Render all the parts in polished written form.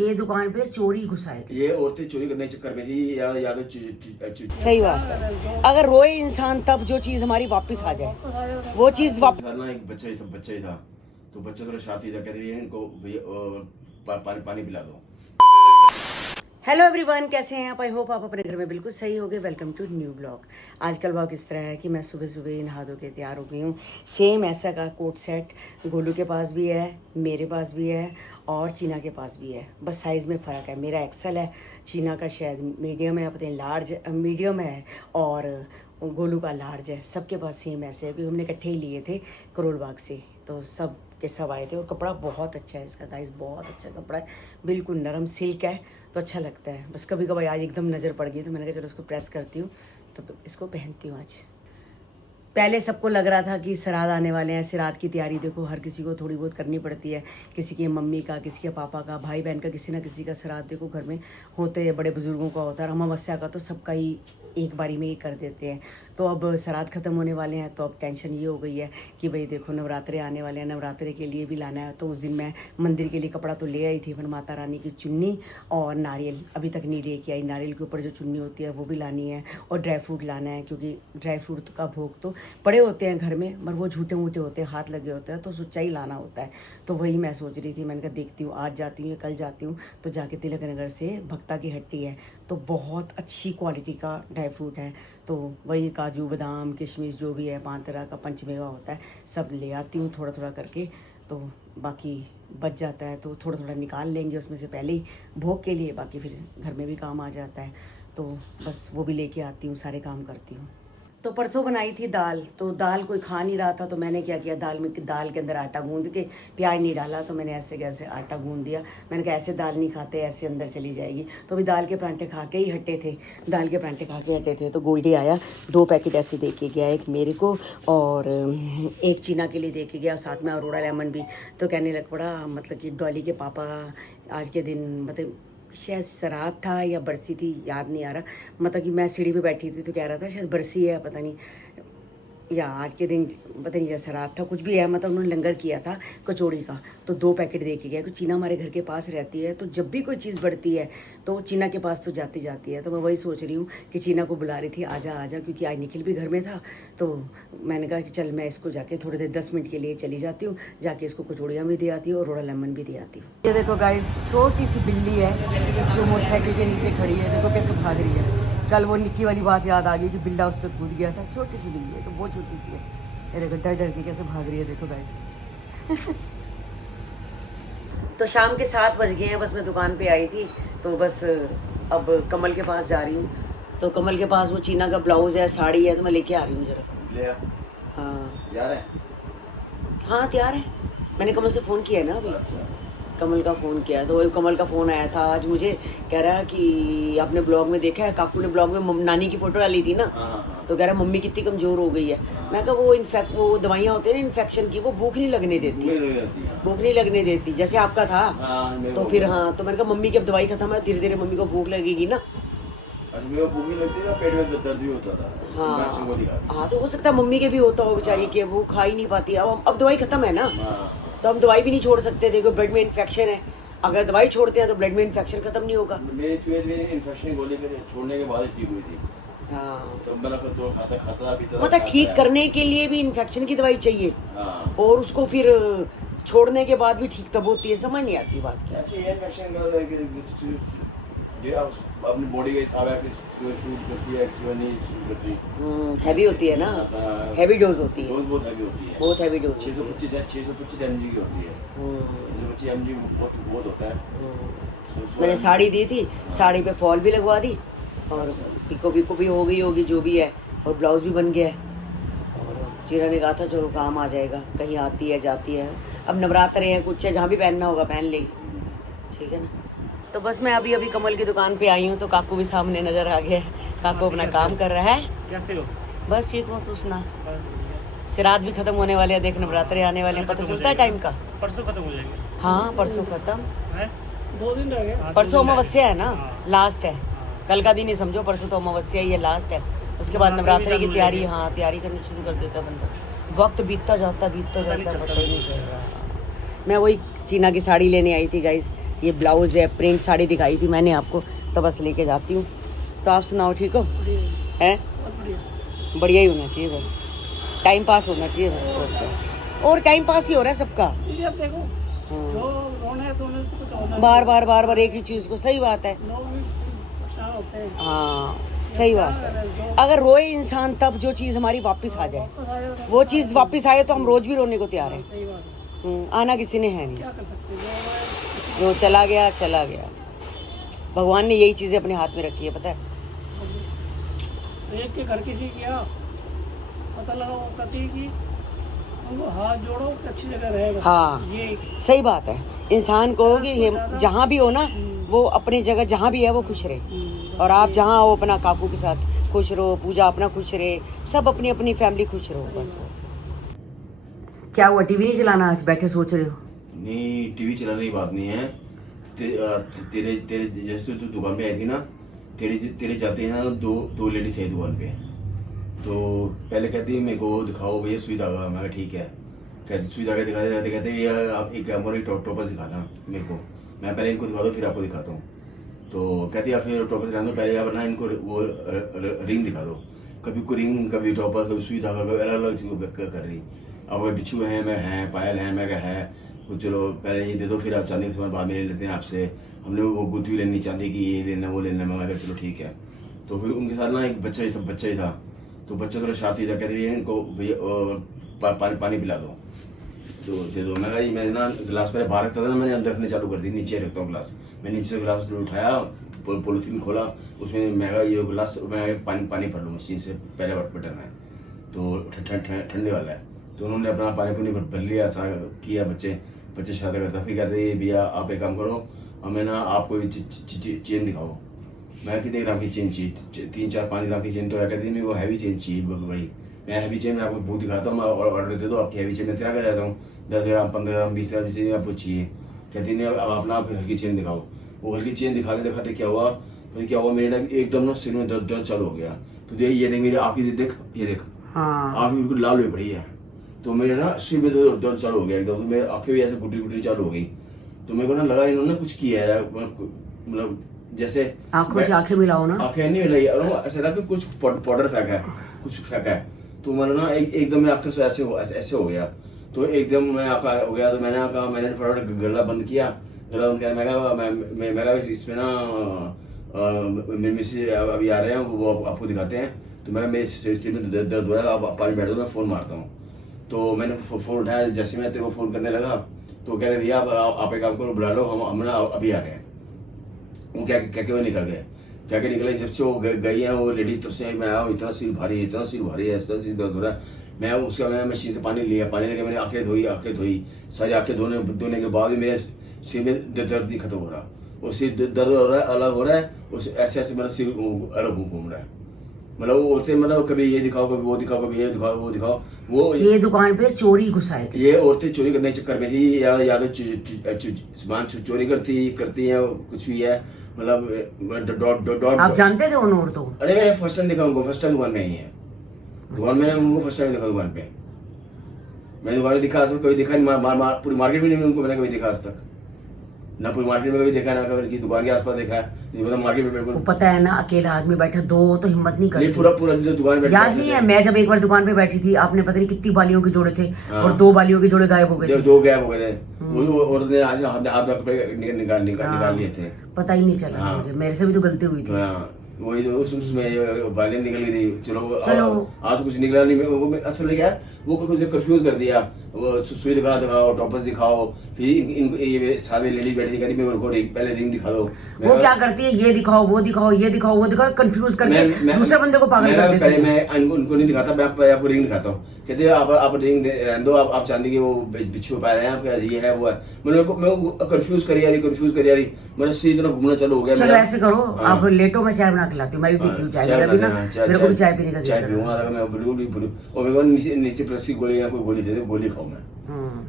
ये दुकान पे चोरी घुसाए थे। ये औरतें चोरी करने के चक्कर में थी या तो सही बात है, अगर रोए इंसान तब जो चीज हमारी वापस आ जाए वो चीज वापस। एक बच्चा ही था तो बच्चा थोड़ा शरारती था, कहते इनको पानी पिला दो। हेलो एवरीवन, कैसे हैं आप? आई होप आप अपने घर में बिल्कुल सही होंगे। Welcome to new blog. आज का ब्लॉग इस तरह है कि मैं सुबह सुबह नहा धो के तैयार हो गई हूँ। सेम ऐसा का कोट सेट गोलू के पास भी है, मेरे पास भी है और चीना के पास भी है। बस साइज़ में फ़र्क है, मेरा एक्सेल है, चीना का शायद मीडियम है, पता नहीं लार्ज मीडियम है और गोलू का लार्ज है। सबके पास सेम ऐसे है क्योंकि हमने इकट्ठे ही लिए थे करोल बाग से, तो सब के सब आए थे। और कपड़ा बहुत अच्छा है इसका गाइस, बहुत अच्छा कपड़ा है, बिल्कुल नरम सिल्क है तो अच्छा लगता है। बस कभी कभी आज एकदम नज़र पड़ गई तो मैंने कहा चलो इसको प्रेस करती हूँ, तो इसको पहनती हूँ आज। पहले सबको लग रहा था कि श्राद्ध आने वाले हैं, श्राद्ध की तैयारी देखो हर किसी को थोड़ी बहुत करनी पड़ती है। किसी की मम्मी का, किसी के पापा का, भाई बहन का, किसी ना किसी का श्राद्ध देखो घर में होते हैं, बड़े बुजुर्गों का होता है। अमावस्या का तो सबका ही एक बारी में ही कर देते हैं। तो अब श्राद्ध खत्म होने वाले हैं तो अब टेंशन ये हो गई है कि भाई देखो नवरात्रे आने वाले हैं, नवरात्रे के लिए भी लाना है। तो उस दिन मैं मंदिर के लिए कपड़ा तो ले आई थी, पर माता रानी की चुन्नी और नारियल अभी तक नहीं लेके आई। नारियल के ऊपर जो चुन्नी होती है वो भी लानी है और ड्राई फ्रूट लाना है, क्योंकि ड्राई फ्रूट का भोग तो पड़े होते हैं घर में मगर वो झूठे मूठे होते हैं, हाथ लगे होते हैं, तो सच्चाई लाना होता है। तो वही मैं सोच रही थी, मैंने कहा देखती हूँ आज जाती हूँ या कल जाती हूँ। तो जाके तिलक नगर से भक्ता की हट्टी है तो बहुत अच्छी क्वालिटी का ड्राई फ्रूट है, तो वही काजू बादाम किशमिश जो भी है 5 तरह का पंचमेवा होता है सब ले आती हूँ थोड़ा थोड़ा करके। तो बाकी बच जाता है तो थोड़ा थोड़ा निकाल लेंगे उसमें से पहले ही भोग के लिए, बाकी फिर घर में भी काम आ जाता है। तो बस वो भी लेके आती हूँ, सारे काम करती हूँ। तो परसों बनाई थी दाल, तो दाल कोई खा नहीं रहा था तो मैंने क्या किया, दाल के अंदर आटा गूंद के, प्याज नहीं डाला तो मैंने ऐसे कैसे आटा गूंद दिया। मैंने कहा ऐसे दाल नहीं खाते, ऐसे अंदर चली जाएगी। तो अभी दाल के परांठे खा के ही हटे थे, दाल के परांठे खा के हटे थे। तो गोल्डी आया 2 पैकेट ऐसे दे के गया, एक मेरे को और एक चीना के लिए दे के गया, साथ में अरोड़ा लेमन भी। तो कहने लग पड़ा मतलब कि डॉली के पापा आज के दिन मतलब शायद श्राद्ध था या बरसी थी, याद नहीं आ रहा। मतलब कि मैं सीढ़ी पे बैठी थी तो कह रहा था शायद बरसी है, पता नहीं, या आज के दिन पता नहीं, या श्राद्ध था, कुछ भी है। मतलब उन्होंने लंगर किया था कचौड़ी का, तो 2 पैकेट दे के गया। क्योंकि चीना हमारे घर के पास रहती है तो जब भी कोई चीज़ बढ़ती है तो चीना के पास तो जाती जाती है। तो मैं वही सोच रही हूँ कि चीना को बुला रही थी आजा आजा, क्योंकि आज निखिल भी घर में था। तो मैंने कहा कि चल मैं इसको जाके थोड़ी देर 10 मिनट के लिए चली जाती हूँ, जाके इसको कचौड़ियाँ भी दे आती हूँ और रोड़ा लेमन भी दे आती हूँ। ये देखो गाइस, छोटी सी बिल्ली है जो मोटरसाइकिल के नीचे खड़ी है, देखो कैसे भाग रही है। कल वो निक्की वाली बात याद आ गई कि बिल्ला उस पर कूद गया था। छोटी सी बिल्ली है तो बहुत छोटी सी है, ये देखो डर डर के कैसे भाग रही है, देखो गाइस। तो शाम के 7 बज गए हैं, बस मैं दुकान पे आई थी तो बस अब कमल के पास जा रही हूँ। तो कमल के पास वो चीना का ब्लाउज है, साड़ी है, तो मैं लेके आ रही हूँ जरा। हाँ यार है, हाँ तैयार है। मैंने कमल से फ़ोन किया है ना अभी। अच्छा। कमल का फ़ोन किया तो वही कमल का फ़ोन आया था आज मुझे, कह रहा है कि आपने ब्लॉग में देखा है, काकू ने ब्लॉग में नानी की फ़ोटो डाली थी ना, तो कह रहा है मम्मी कितनी कमज़ोर हो गई है। मैं कहा वो दवाइयाँ होती है ना इन्फेक्शन की, वो भूख नहीं लगने देती, भूख नहीं लगने देती, जैसे आपका था। तो फिर हाँ, तो मैंने कहा मम्मी की अब दवाई खत्म है, धीरे धीरे मम्मी को भूख लगेगी ना। भूख नहीं लगती ना, पेट में दर्द भी होता था। हाँ तो हो सकता है मम्मी के भी होता हो बेचारी के, वो खा ही नहीं पाती। अब दवाई खत्म है ना, तो हम दवाई भी नहीं छोड़ सकते। देखो ब्लड में इन्फेक्शन है, अगर दवाई छोड़ते हैं तो ब्लड में इन्फेक्शन खत्म नहीं होगा। मेरी तबीयत भी इन्फेक्शन गोली छोड़ने के बाद ठीक हुई थी। हाँ तो तो खाता पीता मतलब ठीक करने के लिए भी इन्फेक्शन की दवाई चाहिए। हाँ। और उसको फिर छोड़ने के बाद भी ठीक तब होती है, समझ नहीं आती बात की। ऐसे इन्फेक्शन अपनी बॉडी के हिसाब है, शूट करती है, नहीं शूट करती। हैवी होती है ना, हैवी डोज होती है, डोज बहुत हैवी होती है, बहुत हैवी डोज। 625 mg की होती है। 625 mg बहुत होता है। मैंने साड़ी दी थी, साड़ी पे फॉल भी लगवा दी और पिको भी हो गई होगी जो भी है, और ब्लाउज भी बन गया है। और चीरा ने कहा था चलो काम आ जाएगा, कहीं आती है जाती है। अब नवरात्रे हैं, कुछ है जहाँ भी पहनना होगा पहन लेगी, ठीक है ना। तो बस मैं अभी कमल की दुकान पे आई हूँ तो काकू भी सामने नजर आ गया है। काकू अपना काम कर रहा है। कैसे हो? बस ठीक हूँ, तू सुना। श्राद्ध भी खत्म होने वाले हैं, देख नवरात्रे आने वाले हैं, पता चलता है टाइम का। परसों खत्म हो जाएंगे। हाँ परसों खत्म, 2 दिन रह गए। परसों अमावस्या है ना, लास्ट है, कल का दिन ही समझो, परसों तो अमावस्या ही है, लास्ट है। उसके बाद नवरात्रे की तैयारी, हाँ तैयारी करनी शुरू कर देता बंदा। वक्त बीतता जाता पता ही नहीं चल रहा। मैं वही चीना की साड़ी लेने आई थी गाइस, ये ब्लाउज है, प्रिंट साड़ी दिखाई थी मैंने आपको, तो बस लेके जाती हूँ। तो आप सुनाओ, ठीक हो? हैं? बहुत बढ़िया। बढ़िया ही होना चाहिए, बस टाइम पास होना चाहिए बस, और क्या। और टाइम पास ही हो रहा है सबका। ये अब देखो, जो रोना है तो उन्हें से कुछ होना बार बार बार बार एक ही चीज को, सही बात है। लोग भी परेशान होते हैं। हाँ सही बात है। अगर रोए इंसान तब जो चीज हमारी वापस आ जाए, वापस आए तो वो चीज वापस आए तो हम रोज भी रोने को तैयार हैं। सही बात है। आना किसी ने है नहीं, क्या कर सकते हैं, जो चला गया चला गया। भगवान ने यही चीजें अपने हाथ में रखी है, पता है। एक के घर किसी किया, पता लगा वो कहती कि उनको हाथ जोड़ो कि अच्छी जगह रहे बस। हाँ ये सही बात है। इंसान को कि ये जहाँ भी हो ना, वो अपनी जगह जहाँ भी है वो खुश रहे। और आप जहाँ हो अपना काकू के साथ खुश रहो, पूजा अपना खुश रहे, सब अपनी अपनी फैमिली खुश रहो बस। क्या हुआ, टीवी नहीं चलाना आज, बैठे सोच रहे हो? नहीं, टीवी चलाने की बात नहीं है। तेरे तेरे जैसे तू दुकान पे आई थी ना, तेरे जाते हैं ना दो लेडीज है दुकान पे। तो पहले कहती है मेरे को दिखाओ भैया सुई धागा। मैं कहा ठीक है। कहते सुई धागा दिखाते जाते कहते भैया आप एक टॉपर्स दिखाना मेरे को। मैं पहले इनको दिखा दो फिर आपको दिखाता हूँ। तो कहती है फिर टॉपर्स दिखा दो पहले, आप ना इनको वो रिंग दिखा दो। कभी को रिंग, कभी टॉपर्स, कभी सुई धागा, कभी अलग अलग चीज़ कर रही। अब अगर बिच्छू है, मैं है, पायल है, मैं क्या है, कुछ चलो पहले ये दे दो फिर आप चांदी का सामान बाद में ले लेते हैं आपसे। हमने वो गुत्थी लेनी चांदी की, ये लेना वो लेना। मैं कहा चलो ठीक है। तो फिर उनके साथ ना एक बच्चा ही था। तो बच्चा थोड़ा शरारती था, कहते भैया इनको भैया पानी पिला दो, तो दे दो। मैं कहा जी मैंने ना गिलास पहले बाहर रखता था ना, मैंने अंदर रखने चालू कर दी, नीचे रखता हूँ गिलास। मैं नीचे से गिलास उठाया, पॉलीथीन खोला, उसमें मैं कहा ये गिलास मैं पानी भर लूँ मशीन से, पहले बटन है तो ठंडे वाला है। तो उन्होंने अपना पानी भर लिया, सारा किया। बच्चे शादी करता। फिर कहते भैया आप एक काम करो, हमें ना आपको चेन दिखाओ। मैं कितने ग्राम की चेन चाहिए? 3-4-5 ग्राम की चेन। तो कहती है मेरे को हैवी चेन चाहिए बड़ी। मैं हैवी चेन में आपको बहुत दिखाता हूँ, मैं ऑर्डर दे दो आपकी हैवी चेन में तैयार कर जाता हूँ। 10 ग्राम 15 ग्राम 20 ग्राम चेन आपको चाहिए। कहती नहीं अब अपना फिर हल्की चेन दिखाओ। वो हल्की चेन दिखाते क्या हुआ मेरे ना एकदम ना सिर में दर्द चालू हो गया। तो देख ये देख मेरी आपकी देख, ये देख आँख बिल्कुल लाल हुई पड़ी है। तो मेरे ना सिर में दर्द चालू हो गया एकदम। तो मेरे आँखें भी ऐसे गुटरी चालू हो गई। तो मेरे को ना लगा इन्होंने कुछ किया है, मतलब जैसे आंखों से आंखें मिलाओ ना, आंखें नहीं मिलाई, ऐसा लगा कि कुछ पाउडर फेंका है, कुछ फेंका है। तो मैंने ना एकदम मैं आंखों से ऐसे हो गया। तो एकदम मैं आंखा हो गया। तो मैंने फटाफट गला बंद किया। मैं कहा इसमें ना मेरे मिस्सी अभी आ रहे हैं, वो आपको दिखाते हैं। तो मैं मेरे सिर में दर्द हो रहा है, आप पानी बैठ दो, मैं फ़ोन मारता हूँ। तो मैंने फ़ोन उठाया, जैसे मैं तेरे को फ़ोन करने लगा तो कह रहे भैया आप एक काम करो, बुला लो, हम ना अभी आ रहे हैं। वो क्या वो निकल गए। क्या निकले, जब से वो गई है वो लेडीज, तब से मैं आया हूँ, इतना सिर भारी है, ऐसा सिर दर्द हो रहा है। मैंने मशीन से पानी लिया, पानी लेके मैंने आंखें धोई सारी आंखें धोने के बाद भी मेरे सिर में दर्द नहीं खत्म हो रहा। वो सिर दर्द हो रहा है, अलग हो रहा है, ऐसे मेरा सिर अलग घूम रहा है। मतलब वो औरतें मतलब कभी ये दिखाओ, कभी वो दिखाओ, कभी ये दिखाओ, वो दिखाओ। वो ये दुकान पे चोरी घुसाए थे। ये औरतें चोरी करने के चक्कर में थी, या तो सामान चोरी करती है, कुछ भी है। मतलब आप जानते थे उन औरतों को? अरे मैंने फर्स्ट टाइम देखा उनको, फर्स्ट टाइम दुकान में ही है। दुकान मैंने उनको फर्स्ट टाइम देखा दुकान पे। मैंने दुकान में दिखा, कभी देखा नहीं, पूरी मार्केट में नहीं उनको मैंने कभी देखा आज तक। ना पूरी मार्केट में कभी देखा, ना कभी दुकान के आसपास देखा, नहीं मतलब मार्केट में बिल्कुल। पता है ना, अकेला आदमी बैठा, दो तो हिम्मत नहीं करती। पूरा दुकान में याद नहीं है, मैं जब एक बार दुकान पे बैठी थी, आपने पता नहीं कितनी बालियों के जोड़े थे। हाँ। और 2 बालियों के जोड़े गायब हो गए थे। 2 गायब हो गए थे। वो औरत ने हाथ में कपड़े निकाल लिए थे। पता ही नहीं चला मुझे, मेरे से भी तो गलती हुई थी। वही तो उसमें बालियां निकल गई थी। चलो आज कुछ निकला नहीं। असल क्या वो कुछ कंफ्यूज कर दिया। वो सुई दिखाओ, टॉपर्स दिखाओ, फिर ये सारे लेडीज बैठी थी, मेरे को पहले रिंग दिखा दो। वो क्या करती है, ये दिखाओ, वो दिखाओ, ये दिखाओ, वो दिखाओ, कंफ्यूज करके दूसरे बंदे को पागल कर देती है। मैं उनको नहीं दिखाता, मैं आपको रिंग दिखाता हूँ। कहते हैं आप रिंग दो, आप चांदी की वो बिच्छू पा रहे हैं, आपका ये है वो है। मैं कंफ्यूज करी जा रही, मेरा सीधे इतना घूमना चालू हो गया। चलो ऐसे करो, आप लेटो, मैं चाय बना के लाती हूँ। मैं भी पीती हूँ चाय, मेरा भी ना, मेरे को भी चाय पीने का चाय पीऊंगा। मैं बिल्कुल भी और मेरे को नीचे प्लस की गोली या कोई गोली दे दे, गोली खाऊं मैं।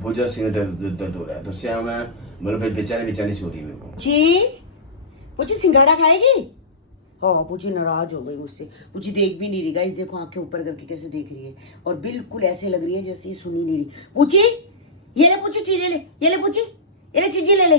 बहुत ज्यादा सीने दर्द हो रहा है, तब से मैं मतलब बेचैनी से हो रही है मेरे को। जी पूछी सिंघाड़ा खाएगी? हाँ पूछी नाराज हो गई मुझसे, पूछी देख भी नहीं रही। गाइस देखो आंखें ऊपर करके कैसे देख रही है, और बिल्कुल ऐसे लग रही है जैसे ये सुनी नहीं रही। पूछी ये ले, पूछी चीज ले, ये ले पूछी, ये ले चीजी ले ले,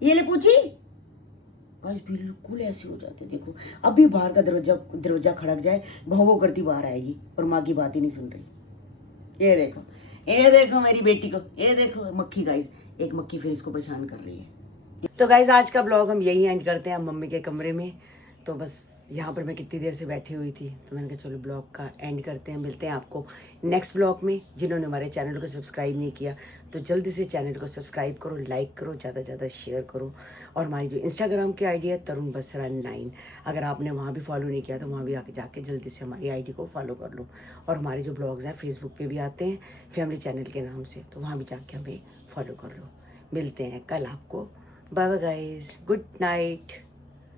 ये ले पूछी। गाइस बिल्कुल ऐसे हो जाते, देखो अभी बाहर का दरवाजा खड़क जाए, भौं करती बाहर आएगी और माँ की बात ही नहीं सुन रही। ये देखो मेरी बेटी को, ये देखो मक्खी गाइस, एक मक्खी फिर इसको परेशान कर रही है। तो गाइस आज का ब्लॉग हम यही एंड करते हैं मम्मी के कमरे में। तो बस यहाँ पर मैं कितनी देर से बैठी हुई थी, तो मैंने कहा चलो ब्लॉग का एंड करते हैं। मिलते हैं आपको नेक्स्ट ब्लॉग में। जिन्होंने हमारे चैनल को सब्सक्राइब नहीं किया तो जल्दी से चैनल को सब्सक्राइब करो, लाइक करो, ज़्यादा से ज़्यादा शेयर करो। और हमारी जो इंस्टाग्राम की आईडी है तरुण बसरा 9, अगर आपने वहाँ भी फॉलो नहीं किया तो वहाँ भी आके जाके जल्दी से हमारी आईडी को फॉलो कर लो। और हमारे जो ब्लॉग्स हैं फेसबुक पे भी आते हैं फैमिली चैनल के नाम से, तो वहाँ भी जाके हमें फॉलो कर लो। मिलते हैं कल आपको। Bye bye guys, good night.